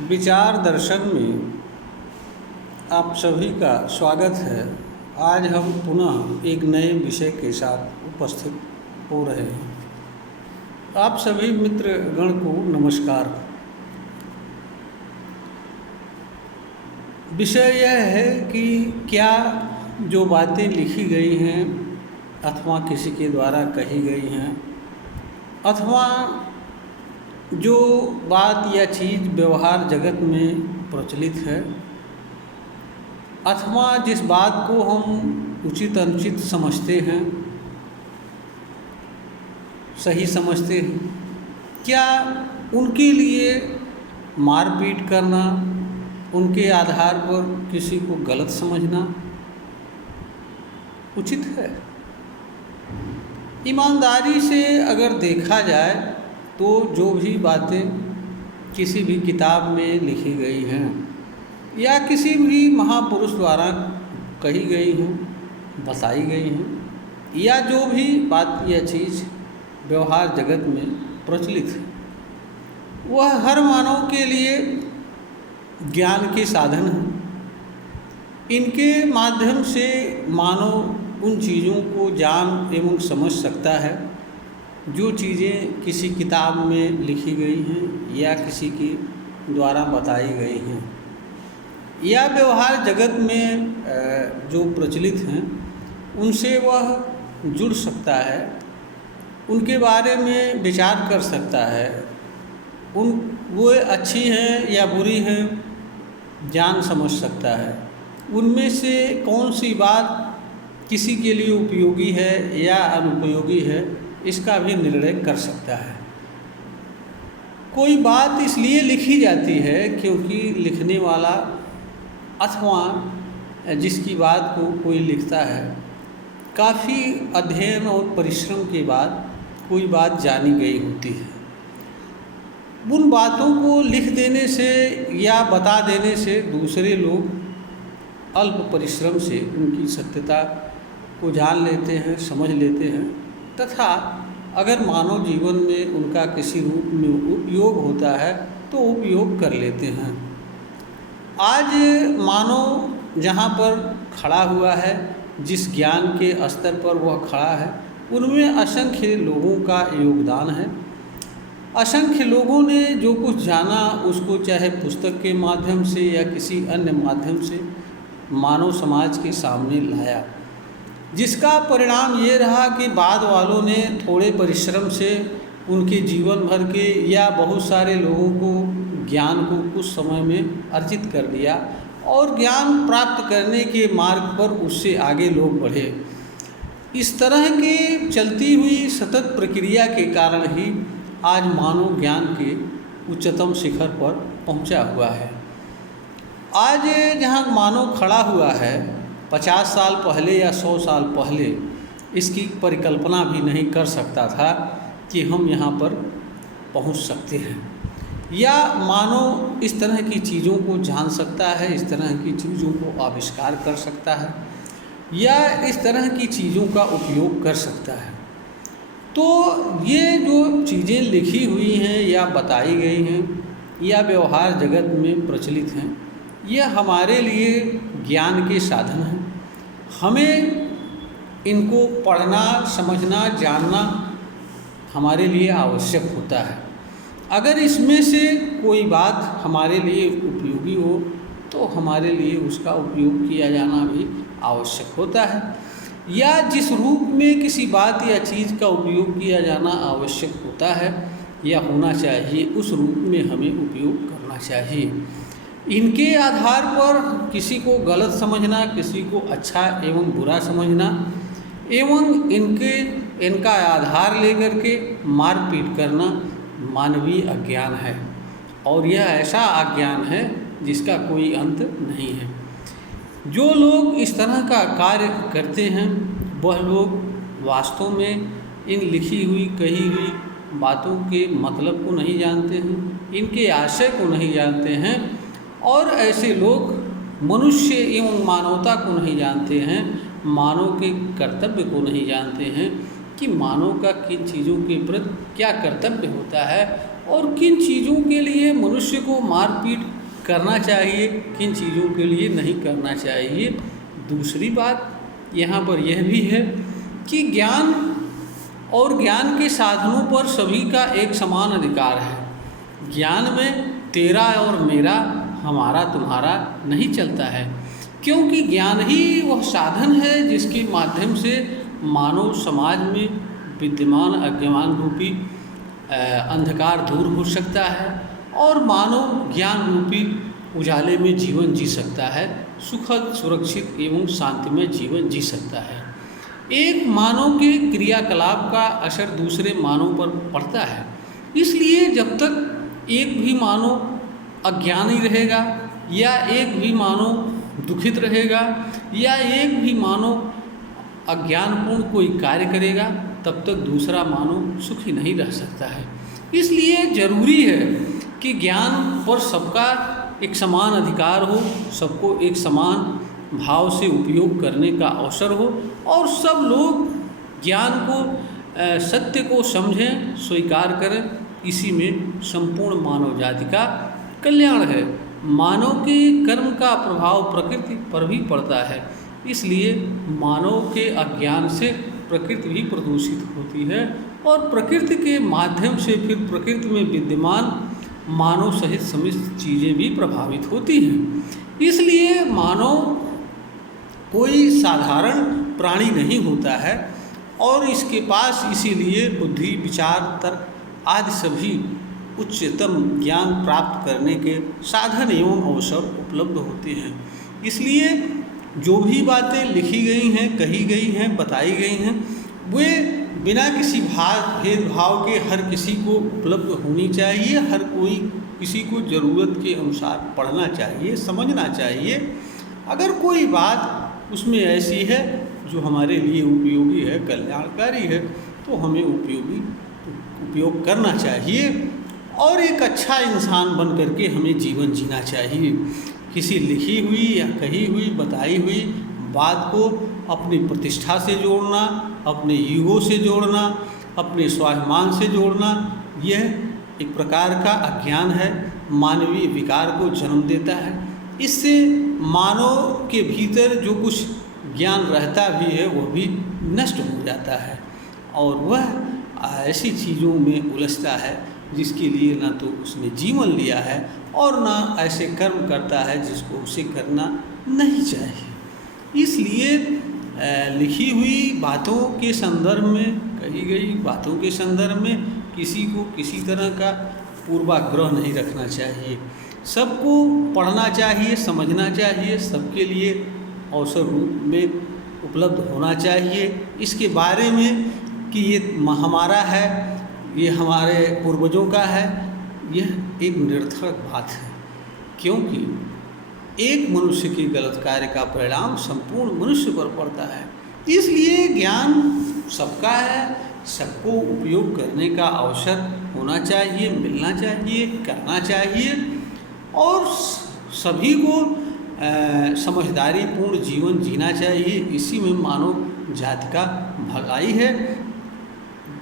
विचार दर्शन में आप सभी का स्वागत है। आज हम पुनः एक नए विषय के साथ उपस्थित हो रहे हैं। आप सभी मित्र गण को नमस्कार। विषय यह है कि क्या जो बातें लिखी गई हैं अथवा किसी के द्वारा कही गई हैं अथवा जो बात या चीज़ व्यवहार जगत में प्रचलित है अथवा जिस बात को हम उचित अनुचित समझते हैं, सही समझते हैं, क्या उनके लिए मारपीट करना, उनके आधार पर किसी को गलत समझना उचित है? ईमानदारी से अगर देखा जाए तो जो भी बातें किसी भी किताब में लिखी गई हैं या किसी भी महापुरुष द्वारा कही गई हैं, बताई गई हैं, या जो भी बात या चीज़ व्यवहार जगत में प्रचलित है, वह हर मानव के लिए ज्ञान के साधन हैं। इनके माध्यम से मानव उन चीज़ों को जान एवं समझ सकता है जो चीज़ें किसी किताब में लिखी गई हैं या किसी के द्वारा बताई गई हैं या व्यवहार जगत में जो प्रचलित हैं उनसे वह जुड़ सकता है, उनके बारे में विचार कर सकता है, वो अच्छी हैं या बुरी हैं जान समझ सकता है, उनमें से कौन सी बात किसी के लिए उपयोगी है या अनुपयोगी है इसका भी निर्णय कर सकता है। कोई बात इसलिए लिखी जाती है क्योंकि लिखने वाला अथवा जिसकी बात को कोई लिखता है काफ़ी अध्ययन और परिश्रम के बाद कोई बात जानी गई होती है। उन बातों को लिख देने से या बता देने से दूसरे लोग अल्प परिश्रम से उनकी सत्यता को जान लेते हैं, समझ लेते हैं तथा अगर मानव जीवन में उनका किसी रूप में उपयोग होता है तो उपयोग कर लेते हैं। आज मानव जहाँ पर खड़ा हुआ है, जिस ज्ञान के स्तर पर वह खड़ा है, उनमें असंख्य लोगों का योगदान है। असंख्य लोगों ने जो कुछ जाना उसको चाहे पुस्तक के माध्यम से या किसी अन्य माध्यम से मानव समाज के सामने लाया, जिसका परिणाम ये रहा कि बाद वालों ने थोड़े परिश्रम से उनके जीवन भर के या बहुत सारे लोगों को ज्ञान को कुछ समय में अर्जित कर लिया और ज्ञान प्राप्त करने के मार्ग पर उससे आगे लोग बढ़े। इस तरह की चलती हुई सतत प्रक्रिया के कारण ही आज मानव ज्ञान के उच्चतम शिखर पर पहुंचा हुआ है। आज जहां मानव खड़ा हुआ है 50 साल पहले या 100 साल पहले इसकी परिकल्पना भी नहीं कर सकता था कि हम यहाँ पर पहुँच सकते हैं या मानव इस तरह की चीज़ों को जान सकता है, इस तरह की चीज़ों को आविष्कार कर सकता है या इस तरह की चीज़ों का उपयोग कर सकता है। तो ये जो चीज़ें लिखी हुई हैं या बताई गई हैं या व्यवहार जगत में प्रचलित हैं, यह हमारे लिए ज्ञान के साधन हैं। हमें इनको पढ़ना, समझना, जानना हमारे लिए आवश्यक होता है। अगर इसमें से कोई बात हमारे लिए उपयोगी हो तो हमारे लिए उसका उपयोग किया जाना भी आवश्यक होता है, या जिस रूप में किसी बात या चीज़ का उपयोग किया जाना आवश्यक होता है या होना चाहिए उस रूप में हमें उपयोग करना चाहिए। इनके आधार पर किसी को गलत समझना, किसी को अच्छा एवं बुरा समझना एवं इनका आधार लेकर के मारपीट करना मानवीय अज्ञान है और यह ऐसा अज्ञान है जिसका कोई अंत नहीं है। जो लोग इस तरह का कार्य करते हैं वह लोग वास्तव में इन लिखी हुई कही हुई बातों के मतलब को नहीं जानते हैं, इनके आशय को नहीं जानते हैं और ऐसे लोग मनुष्य एवं मानवता को नहीं जानते हैं, मानव के कर्तव्य को नहीं जानते हैं कि मानव का किन चीज़ों के प्रति क्या कर्तव्य होता है और किन चीज़ों के लिए मनुष्य को मारपीट करना चाहिए, किन चीज़ों के लिए नहीं करना चाहिए। दूसरी बात यहाँ पर यह भी है कि ज्ञान और ज्ञान के साधनों पर सभी का एक समान अधिकार है। ज्ञान में तेरा और मेरा, हमारा तुम्हारा नहीं चलता है, क्योंकि ज्ञान ही वह साधन है जिसके माध्यम से मानव समाज में विद्यमान अज्ञान रूपी अंधकार दूर हो सकता है और मानव ज्ञान रूपी उजाले में जीवन जी सकता है, सुखद, सुरक्षित एवं शांतिमय जीवन जी सकता है। एक मानव के क्रियाकलाप का असर दूसरे मानव पर पड़ता है, इसलिए जब तक एक भी मानव अज्ञानी रहेगा या एक भी मानव दुखित रहेगा या एक भी मानव अज्ञानपूर्ण कोई कार्य करेगा, तब तक दूसरा मानव सुखी नहीं रह सकता है। इसलिए जरूरी है कि ज्ञान पर सबका एक समान अधिकार हो, सबको एक समान भाव से उपयोग करने का अवसर हो और सब लोग ज्ञान को, सत्य को समझें, स्वीकार करें। इसी में संपूर्ण मानव जाति का कल्याण है। मानव के कर्म का प्रभाव प्रकृति पर भी पड़ता है, इसलिए मानव के अज्ञान से प्रकृति भी प्रदूषित होती है और प्रकृति के माध्यम से फिर प्रकृति में विद्यमान मानव सहित समस्त चीज़ें भी प्रभावित होती हैं। इसलिए मानव कोई साधारण प्राणी नहीं होता है और इसके पास इसीलिए बुद्धि, विचार, तर्क आदि सभी उच्चतम ज्ञान प्राप्त करने के साधन एवं अवसर उपलब्ध होते हैं। इसलिए जो भी बातें लिखी गई हैं, कही गई हैं, बताई गई हैं, वे बिना किसी भेदभाव के हर किसी को उपलब्ध होनी चाहिए। हर कोई किसी को ज़रूरत के अनुसार पढ़ना चाहिए, समझना चाहिए। अगर कोई बात उसमें ऐसी है जो हमारे लिए उपयोगी है, कल्याणकारी है, तो हमें उपयोग करना चाहिए और एक अच्छा इंसान बन करके हमें जीवन जीना चाहिए। किसी लिखी हुई या कही हुई, बताई हुई बात को अपनी प्रतिष्ठा से जोड़ना, अपने ईगो से जोड़ना, अपने स्वाभिमान से जोड़ना, यह एक प्रकार का अज्ञान है, मानवीय विकार को जन्म देता है। इससे मानव के भीतर जो कुछ ज्ञान रहता भी है वह भी नष्ट हो जाता है और वह ऐसी चीज़ों में उलझता है जिसके लिए ना तो उसने जीवन लिया है और ना ऐसे कर्म करता है जिसको उसे करना नहीं चाहिए। इसलिए लिखी हुई बातों के संदर्भ में, कही गई बातों के संदर्भ में किसी को किसी तरह का पूर्वाग्रह नहीं रखना चाहिए। सबको पढ़ना चाहिए, समझना चाहिए, सबके लिए अवसर रूप में उपलब्ध होना चाहिए। इसके बारे में कि ये हमारा है, ये हमारे पूर्वजों का है, यह एक निरर्थक बात है, क्योंकि एक मनुष्य के गलत कार्य का परिणाम संपूर्ण मनुष्य पर पड़ता है। इसलिए ज्ञान सबका है, सबको उपयोग करने का अवसर होना चाहिए, मिलना चाहिए, करना चाहिए और सभी को समझदारीपूर्ण जीवन जीना चाहिए। इसी में मानव जाति का भलाई है।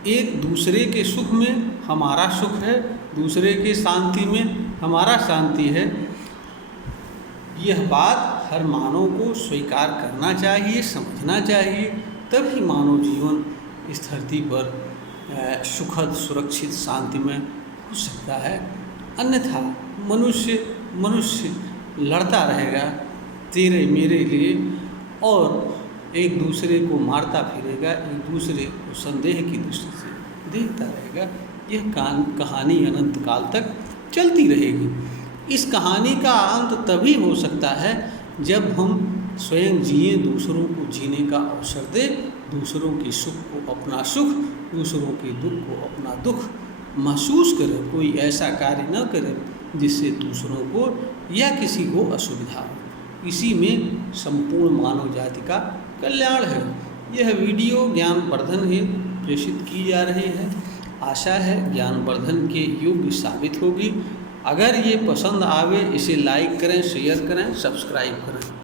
एक दूसरे के सुख में हमारा सुख है, दूसरे के शांति में हमारा शांति है। यह बात हर मानव को स्वीकार करना चाहिए, समझना चाहिए, तभी मानव जीवन इस धरती पर सुखद, सुरक्षित, शांतिमय हो सकता है। अन्यथा मनुष्य लड़ता रहेगा तेरे मेरे लिए और एक दूसरे को मारता फिरेगा, एक दूसरे को संदेह की दृष्टि से देखता रहेगा। यह कहानी अनंत काल तक चलती रहेगी। इस कहानी का अंत तभी हो सकता है जब हम स्वयं जिए, दूसरों को जीने का अवसर दें, दूसरों के सुख को अपना सुख, दूसरों के दुख को अपना दुख महसूस करें। कोई ऐसा कार्य न करें जिससे दूसरों को या किसी को असुविधा हो। इसी में संपूर्ण मानव जाति का कल्याण है। यह वीडियो ज्ञानवर्धन हेतु प्रेषित की जा रही है। आशा है ज्ञानवर्धन के योग्य साबित होगी। अगर ये पसंद आवे इसे लाइक करें, शेयर करें, सब्सक्राइब करें।